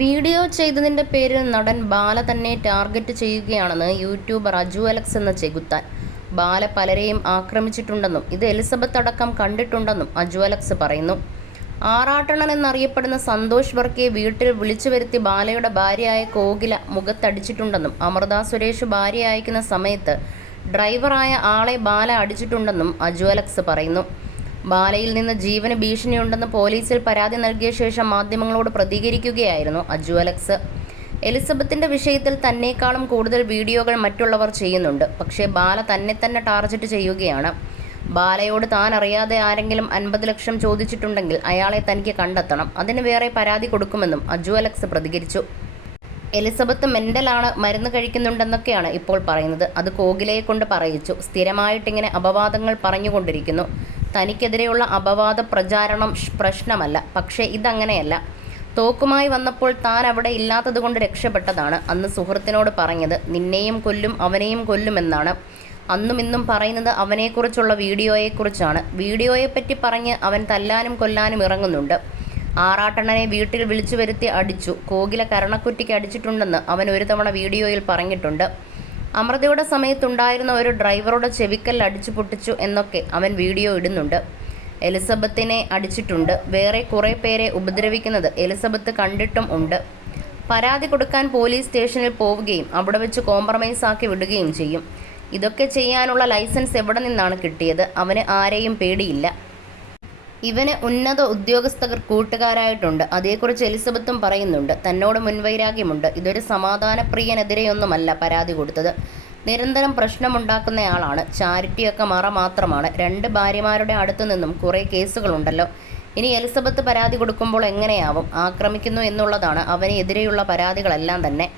Video ചെയ്തതിന്റെ പേരിൽ നടൻ ബാല തന്നെ ടാർഗറ്റ് ചെയ്യുകയാണെന്ന് യൂട്യൂബർ അജു അലക്സ് എന്ന ചെകുത്താൻ. ബാല പലരെയും ആക്രമിച്ചിട്ടുണ്ടെന്നും ഇത് എലിസബത്ത് അടക്കം കണ്ടിട്ടുണ്ടെന്നും അജു അലക്സ് പറയുന്നു. ആറാട്ടണൻ എന്നറിയപ്പെടുന്ന സന്തോഷ് വർക്കിയെ വീട്ടിൽ വിളിച്ചു വരുത്തി ബാലയുടെ ഭാര്യയായ കോകില മുഖത്തടിച്ചിട്ടുണ്ടെന്നും അമൃത സുരേഷ് ഭാര്യ അയക്കുന്ന സമയത്ത് ഡ്രൈവറായ ആളെ ബാല അടിച്ചിട്ടുണ്ടെന്നും അജു അലക്സ് പറയുന്നു. ബാലയിൽ നിന്ന് ജീവന് ഭീഷണിയുണ്ടെന്ന് പോലീസിൽ പരാതി നൽകിയ ശേഷം മാധ്യമങ്ങളോട് പ്രതികരിക്കുകയായിരുന്നു അജു അലക്സ്. എലിസബത്തിന്റെ വിഷയത്തിൽ തന്നെക്കാളും കൂടുതൽ വീഡിയോകൾ മറ്റുള്ളവർ ചെയ്യുന്നുണ്ട്. പക്ഷേ ബാല തന്നെ തന്നെ ടാർഗറ്റ് ചെയ്യുകയാണ്. ബാലയോട് താൻ അറിയാതെ ആരെങ്കിലും അൻപത് ലക്ഷം ചോദിച്ചിട്ടുണ്ടെങ്കിൽ അയാളെ തനിക്ക് കണ്ടെത്തണം. അതിന് വേറെ പരാതി കൊടുക്കുമെന്നും അജു അലക്സ് പ്രതികരിച്ചു. എലിസബത്ത് മെന്റലാണ് മരുന്ന് കഴിക്കുന്നുണ്ടെന്നൊക്കെയാണ് ഇപ്പോൾ പറയുന്നത്. അത് കോകിലയെ കൊണ്ട് പറയിച്ചു. സ്ഥിരമായിട്ടിങ്ങനെ അപവാദങ്ങൾ പറഞ്ഞുകൊണ്ടിരിക്കുന്നു. തനിക്കെതിരെയുള്ള അപവാദ പ്രചാരണം പ്രശ്നമല്ല. പക്ഷേ ഇതങ്ങനെയല്ല. തോക്കുമായി വന്നപ്പോൾ താൻ അവിടെ ഇല്ലാത്തതുകൊണ്ട് രക്ഷപ്പെട്ടതാണ്. അന്ന് സുഹൃത്തിനോട് പറഞ്ഞത് നിന്നെയും കൊല്ലും അവനെയും കൊല്ലുമെന്നാണ്. അന്നും ഇന്നും പറയുന്നത് അവനെക്കുറിച്ചുള്ള വീഡിയോയെക്കുറിച്ചാണ്. വീഡിയോയെപ്പറ്റി പറഞ്ഞ് അവൻ തല്ലാനും കൊല്ലാനും ഇറങ്ങുന്നുണ്ട്. ആറാട്ടണ്ണനെ വീട്ടിൽ വിളിച്ചു വരുത്തി അടിച്ചു. കോകില കരണക്കുറ്റിക്ക് അടിച്ചിട്ടുണ്ടെന്ന് അവൻ ഒരു തവണ വീഡിയോയിൽ പറഞ്ഞിട്ടുണ്ട്. അമൃതയുടെ സമയത്തുണ്ടായിരുന്ന ഒരു ഡ്രൈവറുടെ ചെവിക്കൽ അടിച്ചു പൊട്ടിച്ചു എന്നൊക്കെ അവൻ വീഡിയോ ഇടുന്നുണ്ട്. എലിസബത്തിനെ അടിച്ചിട്ടുണ്ട്. വേറെ കുറേ പേരെ ഉപദ്രവിക്കുന്നത് എലിസബത്ത് കണ്ടിട്ടും ഉണ്ട്. പരാതി കൊടുക്കാൻ പോലീസ് സ്റ്റേഷനിൽ പോവുകയും അവിടെ വെച്ച് കോംപ്രമൈസ് ആക്കി വിടുകയും ചെയ്യും. ഇതൊക്കെ ചെയ്യാനുള്ള ലൈസൻസ് എവിടെ നിന്നാണ് കിട്ടിയത്? അവന് ആരെയും പേടിയില്ല. ഇവന് ഉന്നത ഉദ്യോഗസ്ഥർ കൂട്ടുകാരായിട്ടുണ്ട്. അതേക്കുറിച്ച് എലിസബത്തും പറയുന്നുണ്ട്. തന്നോട് മുൻവൈരാഗ്യമുണ്ട്. ഇതൊരു സമാധാനപ്രിയനെതിരെയൊന്നുമല്ല പരാതി കൊടുത്തത്. നിരന്തരം പ്രശ്നമുണ്ടാക്കുന്നയാളാണ്. ചാരിറ്റിയൊക്കെ മറ മാത്രമാണ്. രണ്ട് ഭാര്യമാരുടെ അടുത്തു നിന്നും കുറേ കേസുകളുണ്ടല്ലോ. ഇനി എലിസബത്ത് പരാതി കൊടുക്കുമ്പോൾ എങ്ങനെയാവും? ആക്രമിക്കുന്നു എന്നുള്ളതാണ് അവന് എതിരെയുള്ള പരാതികളെല്ലാം തന്നെ.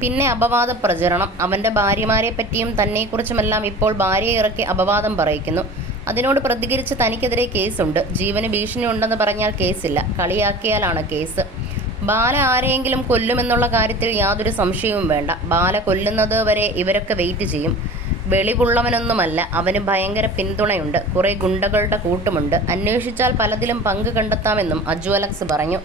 പിന്നെ അപവാദ പ്രചരണം. അവന്റെ ഭാര്യമാരെ പറ്റിയും തന്നെക്കുറിച്ചുമെല്ലാം ഇപ്പോൾ ഭാര്യയെ ഇറക്കി അപവാദം പറയിക്കുന്നു. അതിനോട് പ്രതികരിച്ച് തനിക്കെതിരെ കേസുണ്ട്. ജീവന് ഭീഷണി ഉണ്ടെന്ന് പറഞ്ഞാൽ കേസില്ല. കളിയാക്കിയാലാണ് കേസ്. ബാല ആരെയെങ്കിലും കൊല്ലുമെന്നുള്ള കാര്യത്തിൽ യാതൊരു സംശയവും വേണ്ട. ബാല കൊല്ലുന്നത് വരെ ഇവരൊക്കെ വെയിറ്റ് ചെയ്യും. വെളിവുള്ളവനൊന്നുമല്ല. അവന് ഭയങ്കര പിന്തുണയുണ്ട്. കുറേ ഗുണ്ടകളുടെ കൂട്ടുമുണ്ട്. അന്വേഷിച്ചാൽ പലതിലും പങ്ക് കണ്ടെത്താമെന്നും അജു അലക്സ് പറഞ്ഞു.